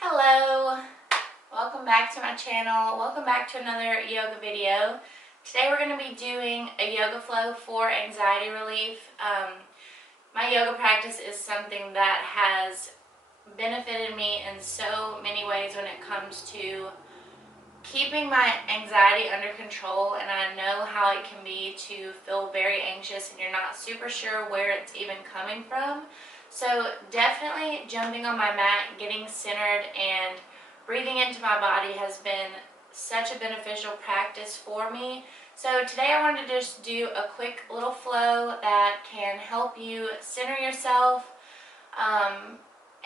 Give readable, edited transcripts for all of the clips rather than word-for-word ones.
Hello, welcome back to my channel. Welcome back to another yoga video. Today we're going to be doing a yoga flow for anxiety relief. My yoga practice is something that has benefited me in so many ways when it comes to keeping my anxiety under control, and I know how it can be to feel very anxious and you're not super sure where it's even coming from. So definitely jumping on my mat, getting centered, and breathing into my body has been such a beneficial practice for me. So today I wanted to just do a quick little flow that can help you center yourself,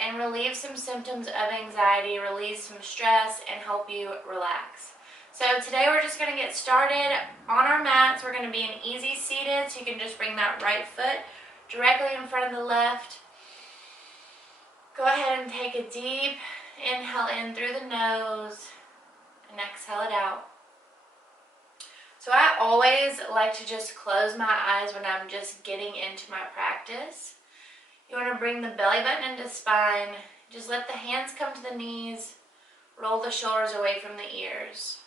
and relieve some symptoms of anxiety, release some stress, and help you relax. So today we're just going to get started on our mats. We're going to be in easy seated, so you can just bring that right foot directly in front of the left. Go ahead and take a deep inhale in through the nose and exhale it out. So I always like to just close my eyes when I'm just getting into my practice. You want to bring the belly button into the spine. Just let the hands come to the knees. Roll the shoulders away from the ears.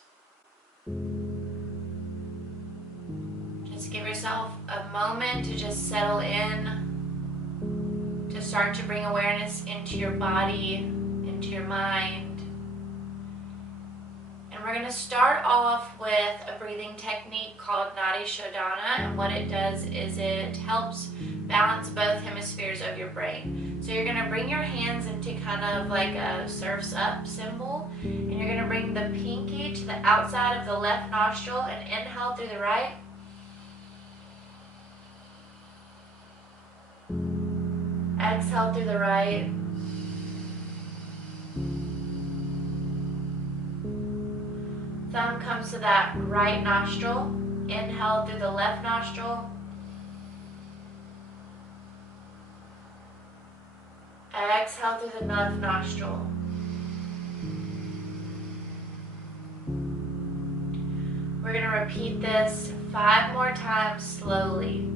Just give yourself a moment to just settle in, to start to bring awareness into your body, into your mind. And we're going to start off with a breathing technique called Nadi Shodhana, and what it does is it helps balance both hemispheres of your brain. So you're going to bring your hands into kind of like a surf's up symbol, and you're going to bring the pinky to the outside of the left nostril and inhale through the right. Exhale through the right. Thumb comes to that right nostril. Inhale through the left nostril. Exhale through the left nostril. We're going to repeat this 5 more times slowly.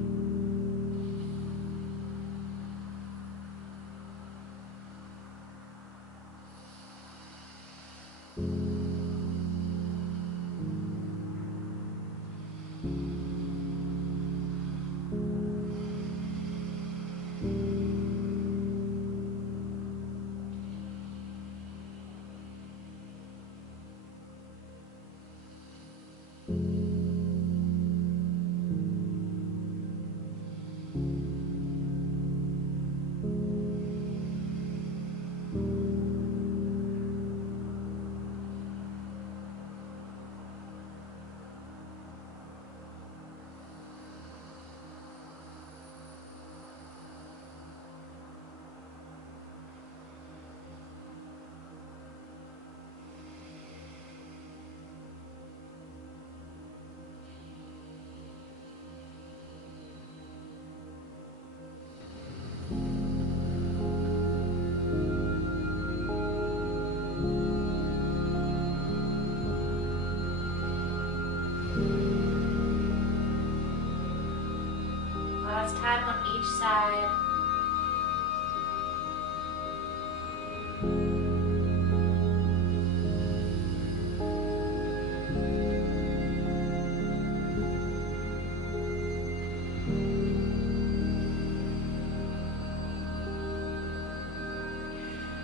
Last time on each side.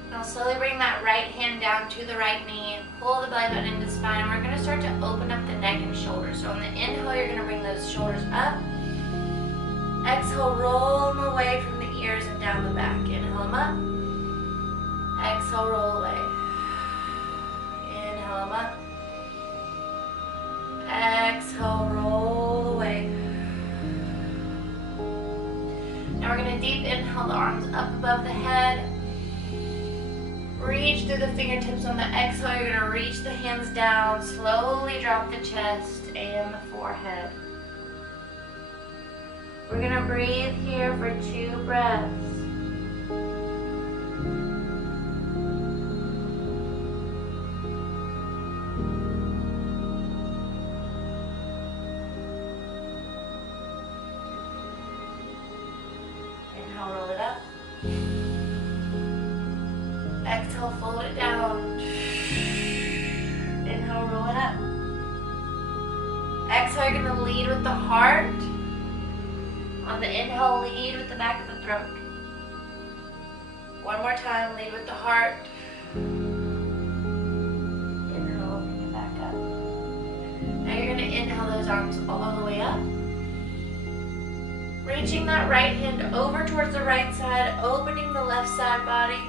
Now slowly bring that right hand down to the right knee. Pull the belly button into the spine, and we're going to start to open up the neck and shoulders. So on the inhale, you're going to bring those shoulders up. Exhale, roll them away from the ears and down the back. Inhale them up. Exhale, roll away. Inhale them up. Exhale, roll away. Now we're going to deep inhale the arms up above the head. Reach through the fingertips. On the exhale, you're going to reach the hands down. Slowly drop the chest and the forehead. We're going to breathe here for 2 breaths. Inhale, roll it up. Exhale, fold it down. Inhale, roll it up. Exhale, you're gonna lead with the heart. On the inhale, lead with the back of the throat. One more time, lead with the heart. Inhale, bring it back up. Now you're gonna inhale those arms all the way up. Reaching that right hand over towards the right side, opening the left side body.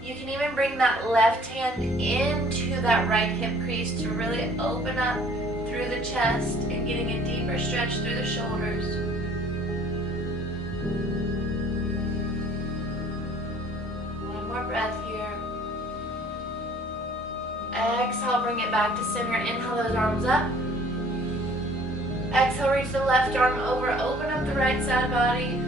You can even bring that left hand into that right hip crease to really open up through the chest and getting a deeper stretch through the shoulders. One more breath here. Exhale, bring it back to center. Inhale those arms up. Exhale, reach the left arm over, open up the right side body.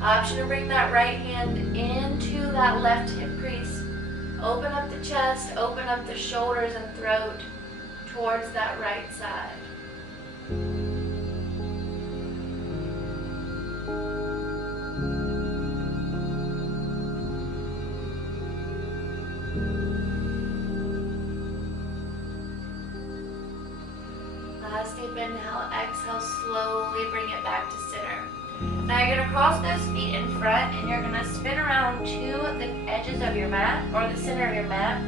Option to bring that right hand into that left hip crease. Open up the chest, open up the shoulders and throat towards that right side. Last deep inhale, exhale, slowly bring it back to center. Now you're going to cross those feet in front and you're going to spin around to the edges of your mat or the center of your mat,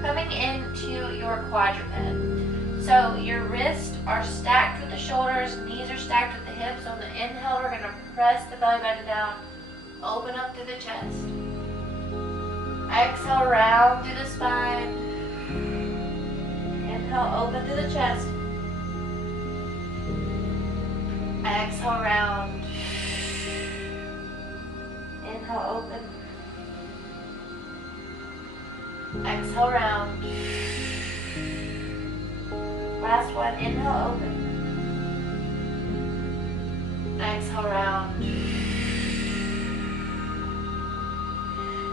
coming into your quadruped. So your wrists are stacked with the shoulders, knees are stacked with the hips. On the inhale, we're going to press the belly button down, open up through the chest. Exhale, round through the spine. Inhale, open through the chest. Exhale, round. Inhale, open. Exhale, round. Last one, inhale, open. Exhale, round.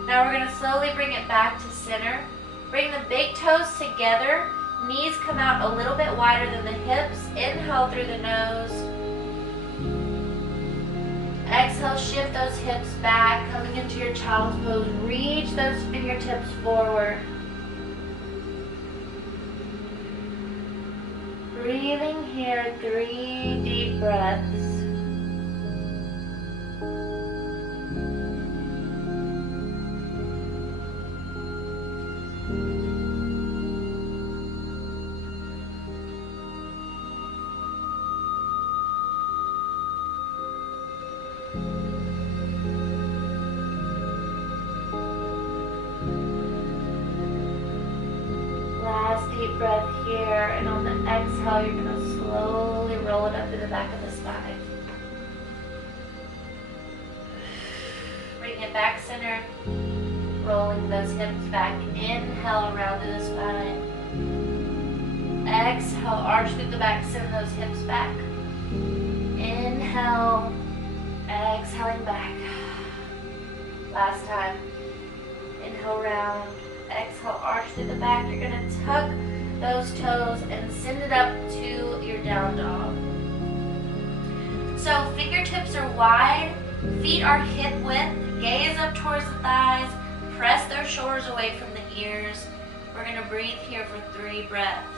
Now we're going to slowly bring it back to center. Bring the big toes together. Knees come out a little bit wider than the hips. Inhale through the nose. Exhale, shift those hips back, coming into your child's pose. Reach those fingertips forward. Breathing here, 3 deep breaths. Deep breath here, and on the exhale, you're going to slowly roll it up to the back of the spine. Bring it back center, rolling those hips back. Inhale, around to the spine. Exhale, arch through the back, send those hips back. Inhale, exhaling back. Last time. Inhale, round. Exhale, arch through the back. You're going to tuck those toes and send it up to your down dog. So fingertips are wide, feet are hip width, gaze up towards the thighs, press those shoulders away from the ears. We're going to breathe here for 3 breaths.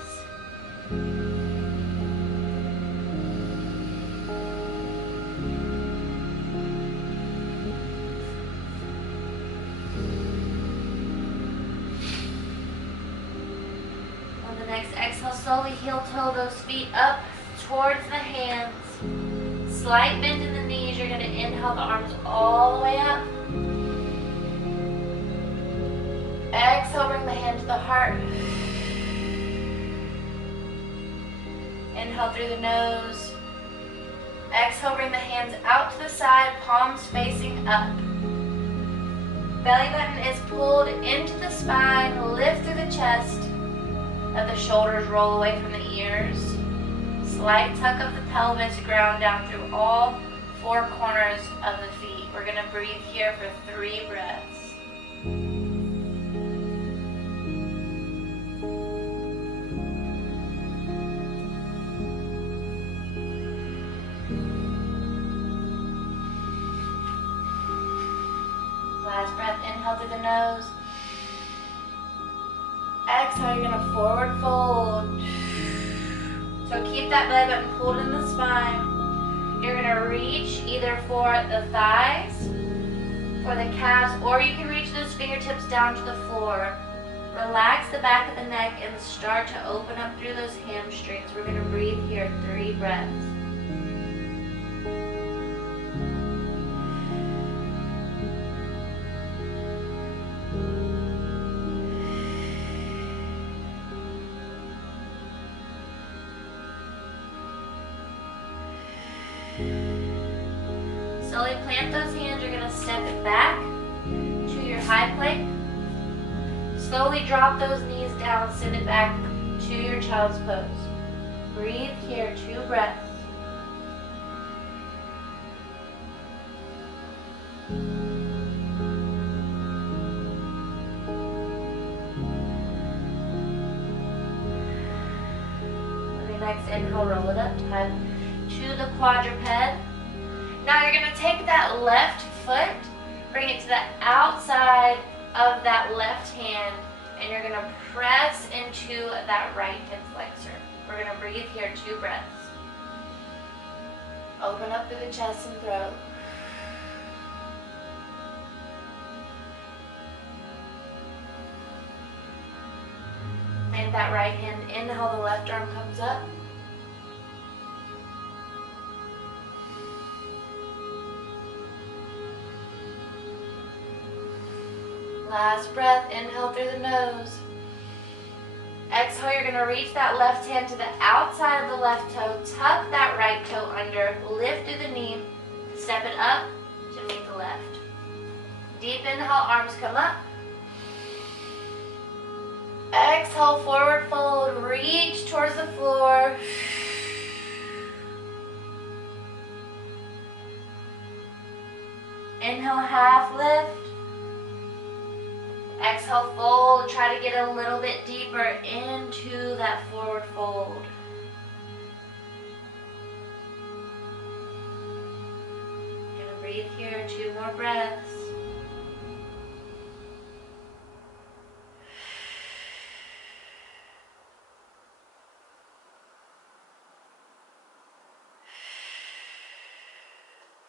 Next exhale, slowly heel toe those feet up towards the hands. Slight bend in the knees. You're going to inhale the arms all the way up. Exhale, bring the hand to the heart. Inhale through the nose. Exhale, bring the hands out to the side, palms facing up. Belly button is pulled into the spine, lift through the chest. Let the shoulders roll away from the ears. Slight tuck of the pelvis, ground down through all 4 corners of the feet. We're going to breathe here for 3 breaths. Inhale through the nose. Exhale, you're gonna forward fold. So keep that belly button pulled in the spine. You're gonna reach either for the thighs, for the calves, or you can reach those fingertips down to the floor. Relax the back of the neck and start to open up through those hamstrings. We're gonna breathe here 3 breaths. Slowly plant those hands. You're going to step it back to your high plank. Slowly drop those knees down. Send it back to your child's pose. Breathe here 2 breaths. On your next inhale, roll it up tight to the quadruped. Now you're going to take that left foot, bring it to the outside of that left hand, and you're going to press into that right hip flexor. We're going to breathe here 2 breaths. Open up through the chest and throat. And that right hand, inhale, the left arm comes up. Last breath, inhale through the nose. Exhale, you're going to reach that left hand to the outside of the left toe. Tuck that right toe under. Lift through the knee. Step it up to meet the left. Deep inhale, arms come up. Exhale, forward fold. Reach towards the floor. Inhale, half lift. Exhale, fold. Try to get a little bit deeper into that forward fold. Gonna breathe here 2 more breaths.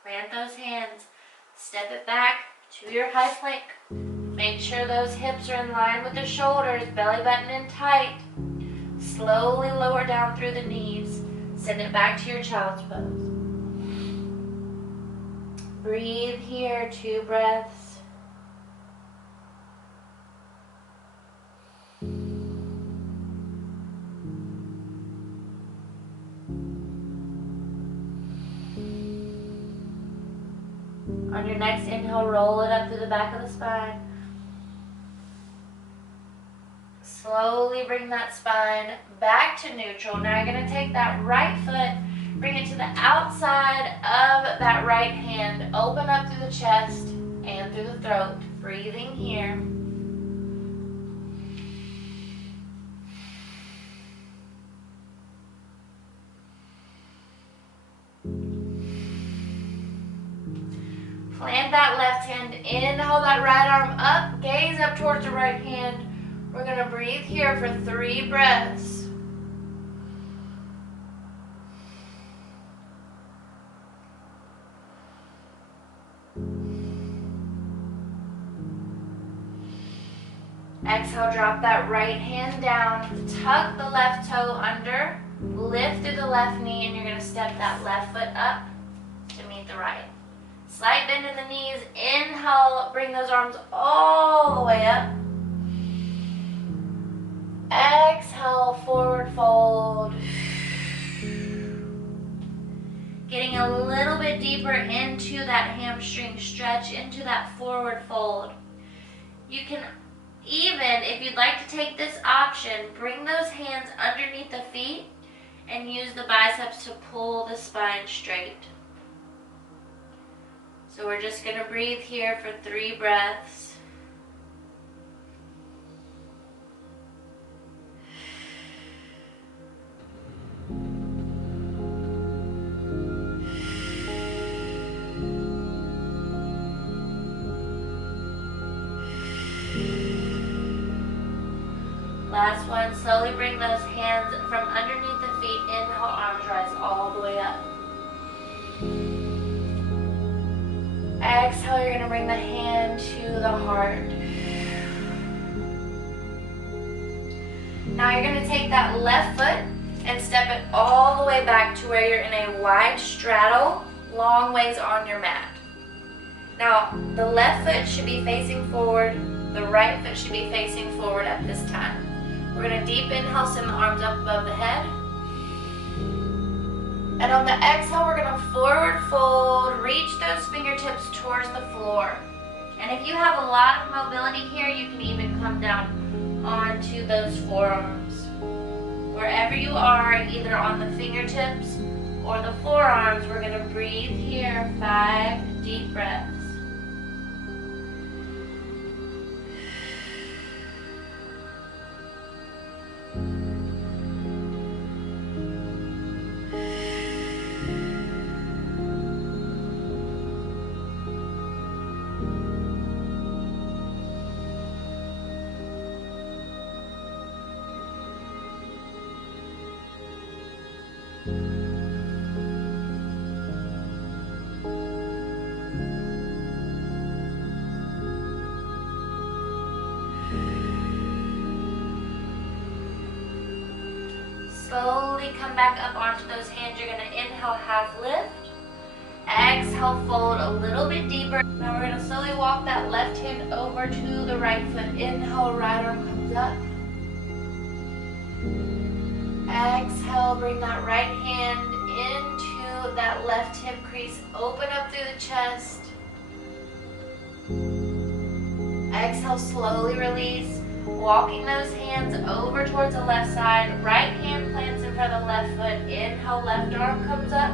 Plant those hands. Step it back to your high plank. Make sure those hips are in line with the shoulders, belly button in tight. Slowly lower down through the knees. Send it back to your child's pose. Breathe here 2 breaths. On your next inhale, roll it up through the back of the spine. Slowly bring that spine back to neutral. Now you're going to take that right foot, bring it to the outside of that right hand. Open up through the chest and through the throat. Breathing here. Plant that left hand, inhale that right arm up, gaze up towards the right hand. We're going to breathe here for 3 breaths. Exhale, drop that right hand down, tuck the left toe under, lift through the left knee, and you're going to step that left foot up to meet the right. Slight bend in the knees. Inhale, bring those arms all the way up. Exhale, forward fold. Getting a little bit deeper into that hamstring stretch, into that forward fold. You can even, if you'd like to take this option, bring those hands underneath the feet and use the biceps to pull the spine straight. So we're just going to breathe here for 3 breaths. Last one. Slowly bring those hands from underneath the feet. Inhale, arms rise all the way up. Exhale, you're going to bring the hand to the heart. Now you're going to take that left foot and step it all the way back to where you're in a wide straddle, long ways on your mat. Now, the left foot should be facing forward, the right foot should be facing forward at this time. We're going to deep inhale, send the arms up above the head. And on the exhale, we're going to forward fold, reach those fingertips towards the floor. And if you have a lot of mobility here, you can even come down onto those forearms. Wherever you are, either on the fingertips or the forearms, we're going to breathe here, 5 deep breaths. Slowly come back up onto those hands. You're going to inhale, half lift. Exhale, fold a little bit deeper. Now we're going to slowly walk that left hand over to the right foot. Inhale, right arm comes up. Exhale, bring that right hand into that left hip crease. Open up through the chest. Exhale, slowly release. Walking those hands over towards the left side. Right hand plants in front of the left foot. Inhale, left arm comes up.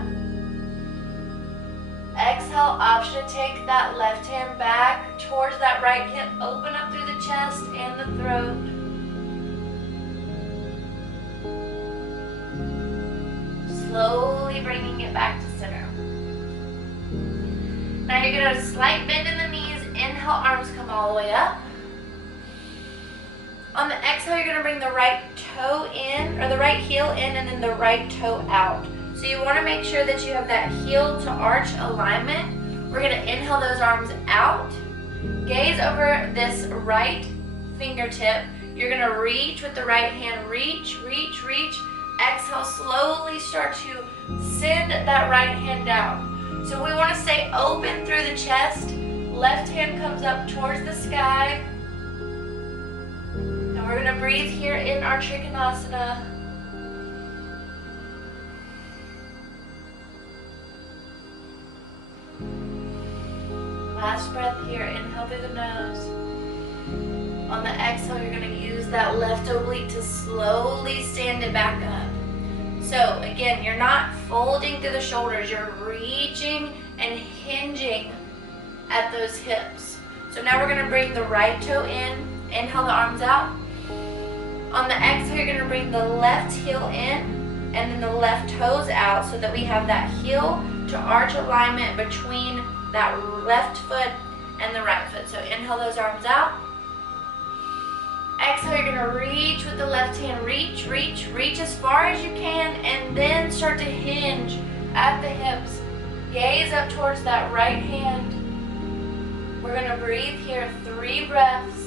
Exhale, option to take that left hand back towards that right hip. Open up through the chest and the throat. Slowly bringing it back to center. Now you're going to slight bend in the knees. Inhale, arms come all the way up. On the exhale, you're going to bring the right toe in, or the right heel in, and then the right toe out. So you want to make sure that you have that heel to arch alignment. We're going to inhale those arms out. Gaze over this right fingertip. You're going to reach with the right hand. Reach, reach, reach. Exhale, slowly start to send that right hand down. So we want to stay open through the chest. Left hand comes up towards the sky. And we're going to breathe here in our Trikonasana. Last breath here, inhale through the nose. On the exhale, you're going to use that left oblique to slowly stand it back up. So again, you're not folding through the shoulders, you're reaching and hinging at those hips. So now we're going to bring the right toe in, inhale the arms out. On the exhale, you're going to bring the left heel in and then the left toes out so that we have that heel to arch alignment between that left foot and the right foot. So inhale those arms out. Exhale, you're going to reach with the left hand. Reach, reach, reach as far as you can, and then start to hinge at the hips. Gaze up towards that right hand. We're going to breathe here 3 breaths.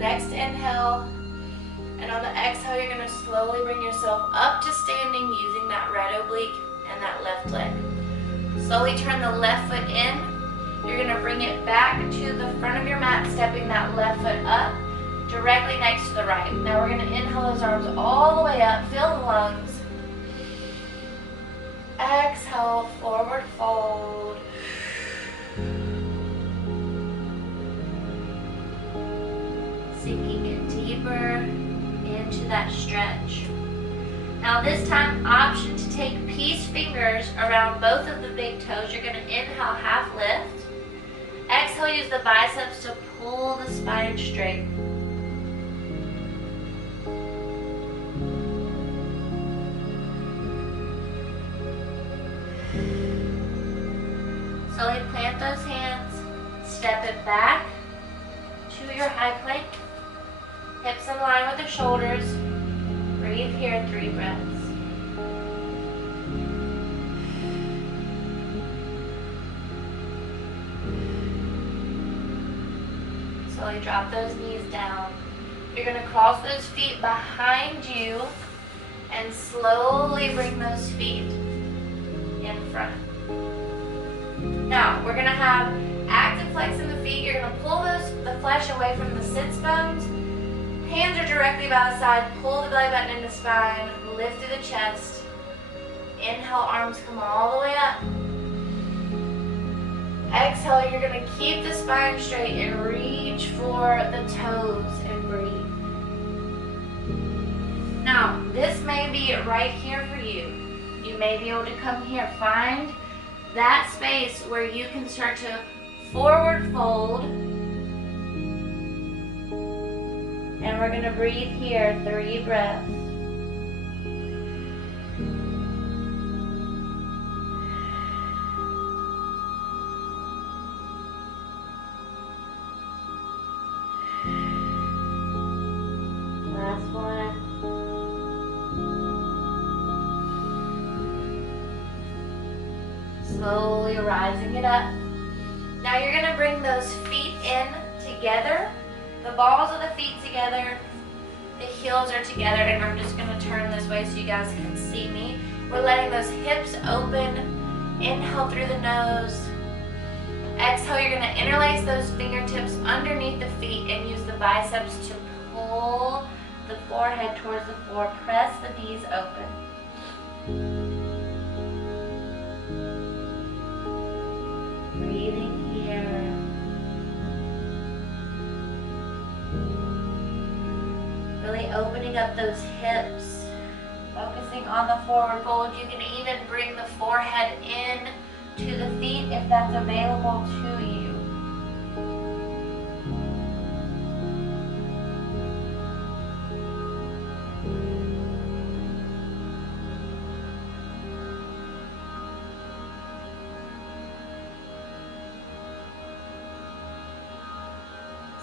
Next inhale, and on the exhale, you're going to slowly bring yourself up to standing using that right oblique and that left leg. Slowly turn the left foot in. You're going to bring it back to the front of your mat, stepping that left foot up directly next to the right. Now we're going to inhale those arms all the way up, fill the lungs. Exhale, forward fold. Sinking in deeper into that stretch. Now this time, option to take peace fingers around both of the big toes. You're going to inhale, half lift. Exhale, use the biceps to pull the spine straight. Slowly plant those hands, step it back to your high plank, hips in line with the shoulders. Breathe here, 3 breaths. Slowly drop those knees down. You're going to cross those feet behind you and slowly bring those feet in front. Now, we're going to have active flex in the feet. You're going to pull the flesh away from the sits bones. Hands are directly by the side. Pull the belly button into spine. Lift through the chest. Inhale, arms come all the way up. Exhale, you're going to keep the spine straight and reach for the toes and breathe. Now, this may be right here for you. You may be able to come here. Find that space where you can start to forward fold. And we're going to breathe here, 3 breaths. Last one. Slowly rising it up. Now you're going to bring those feet in together. The balls of the feet together. The heels are together, and I'm just going to turn this way so you guys can see me. We're letting those hips open. Inhale through the nose. Exhale, you're going to interlace those fingertips underneath the feet and use the biceps to pull the forehead towards the floor. Press the knees open. Breathing here. Really opening up those hips. Focusing on the forward fold. You can even bring the forehead in to the feet if that's available to you.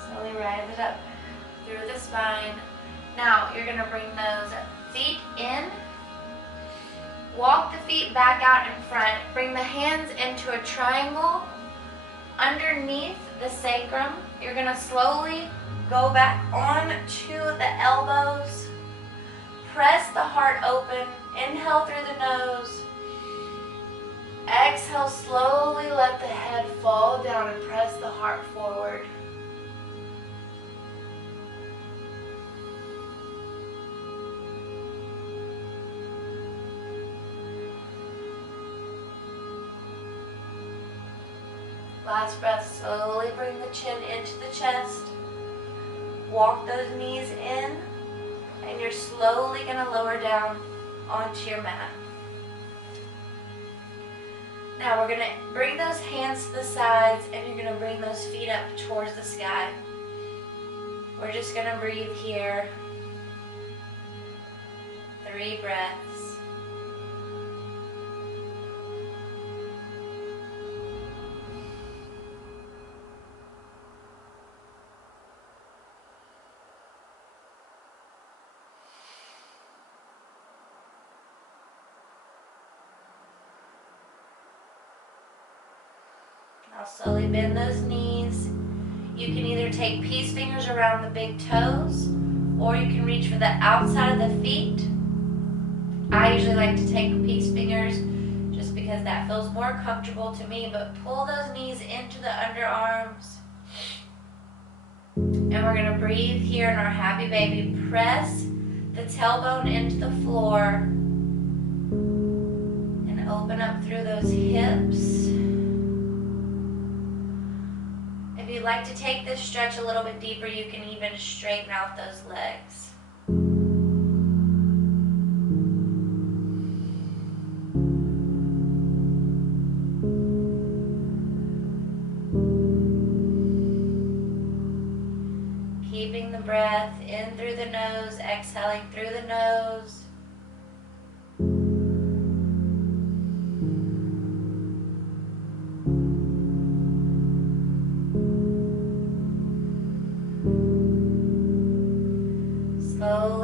Slowly rise it up through the spine. Now you're going to bring those feet in. Walk the feet back out in front. Bring the hands into a triangle underneath the sacrum. You're going to slowly go back onto the elbows. Press the heart open. Inhale through the nose. Exhale, slowly let the head fall down and press the heart forward. Last breath, slowly bring the chin into the chest. Walk those knees in, and you're slowly going to lower down onto your mat. Now we're going to bring those hands to the sides, and you're going to bring those feet up towards the sky. We're just going to breathe here. 3 breaths. Now slowly bend those knees. You can either take peace fingers around the big toes, or you can reach for the outside of the feet. I usually like to take peace fingers just because that feels more comfortable to me, but pull those knees into the underarms. And we're going to breathe here in our happy baby. Press the tailbone into the floor and open up through those hips. If you'd like to take this stretch a little bit deeper, you can even straighten out those legs. Keeping the breath in through the nose, exhaling through the nose.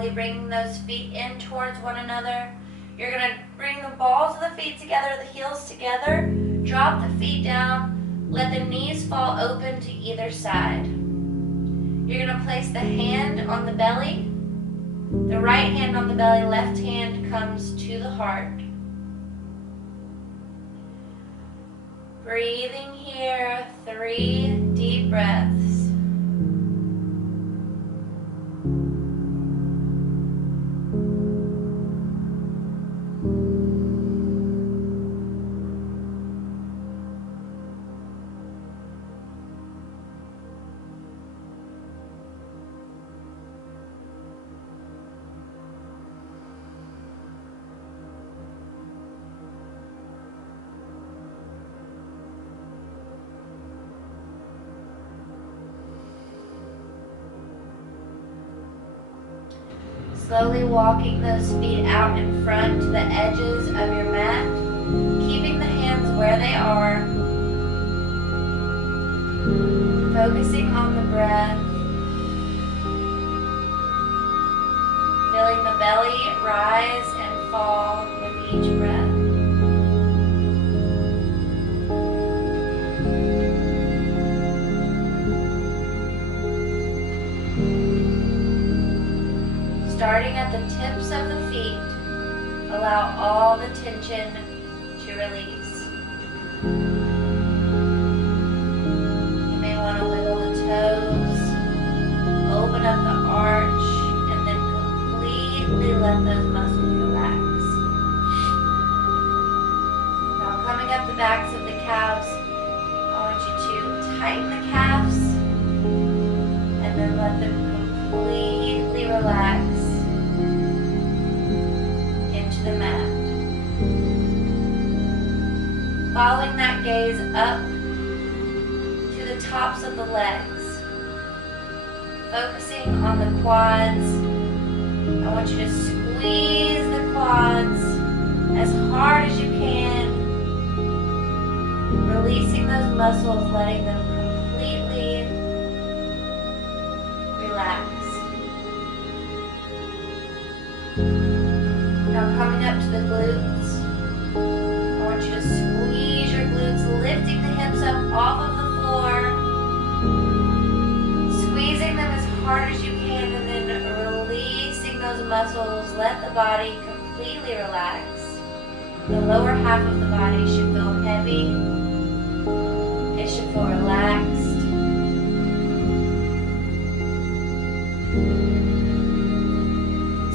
Slowly bringing those feet in towards one another. You're going to bring the balls of the feet together, the heels together. Drop the feet down. Let the knees fall open to either side. You're going to place the hand on the belly. The right hand on the belly, left hand comes to the heart. Breathing here, 3 deep breaths. Slowly walking those feet out in front to the edges of your mat, keeping the hands where they are, focusing on the breath, feeling the belly rise and fall with each breath. Starting at the tips of the feet, allow all the tension to release. You may want to wiggle the toes, open up the arch, and then completely let those muscles relax. Now coming up the backs of the calves, I want you to tighten the calves and then let them completely relax the mat. Following that gaze up to the tops of the legs, focusing on the quads. I want you to squeeze the quads as hard as you can, releasing those muscles, letting them completely relax. Now coming up to the glutes, I want you to squeeze your glutes, lifting the hips up off of the floor, squeezing them as hard as you can, and then releasing those muscles. Let the body completely relax. The lower half of the body should feel heavy. It should feel relaxed.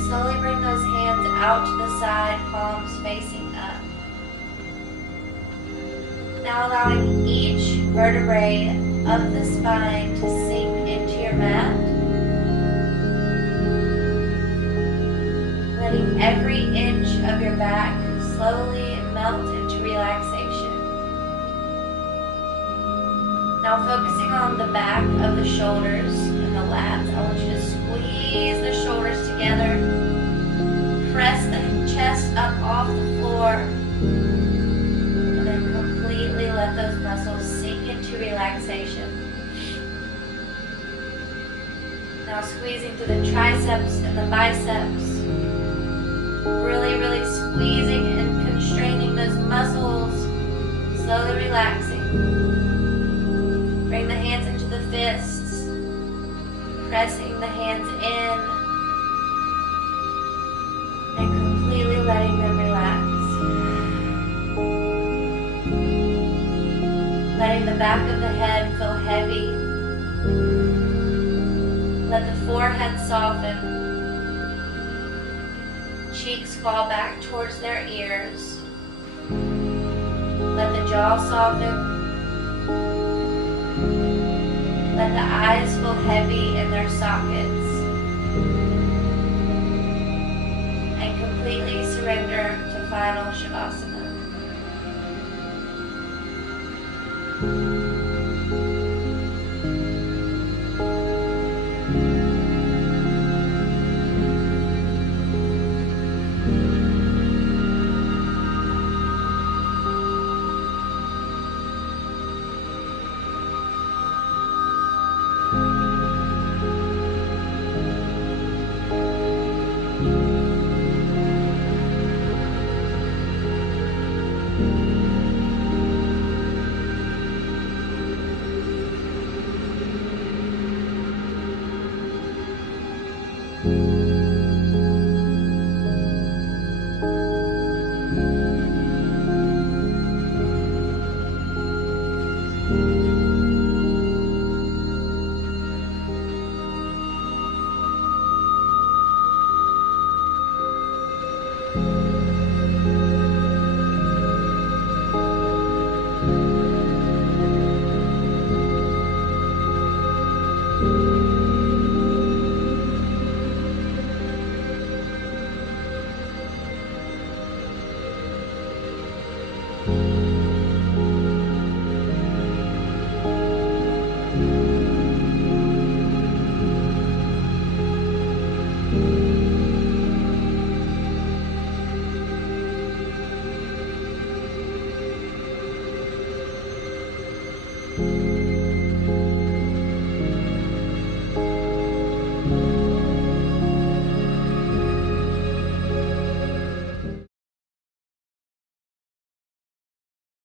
Slowly bring those hands out to the side, palms facing up. Now allowing each vertebrae of the spine to sink into your mat. Letting every inch of your back slowly melt into relaxation. Now focusing on the back of the shoulders and the lats, I want you to squeeze the shoulders together. Press the chest up off the floor, and then completely let those muscles sink into relaxation. Now squeezing through the triceps and the biceps, really, really squeezing and constraining those muscles, slowly relaxing. Bring the hands into the fists, pressing the hands in, and completely letting them relax. Letting the back of the head feel heavy. Let the forehead soften. Cheeks fall back towards their ears. Let the jaw soften. Let the eyes feel heavy in their sockets. Completely surrender to final Shavasana.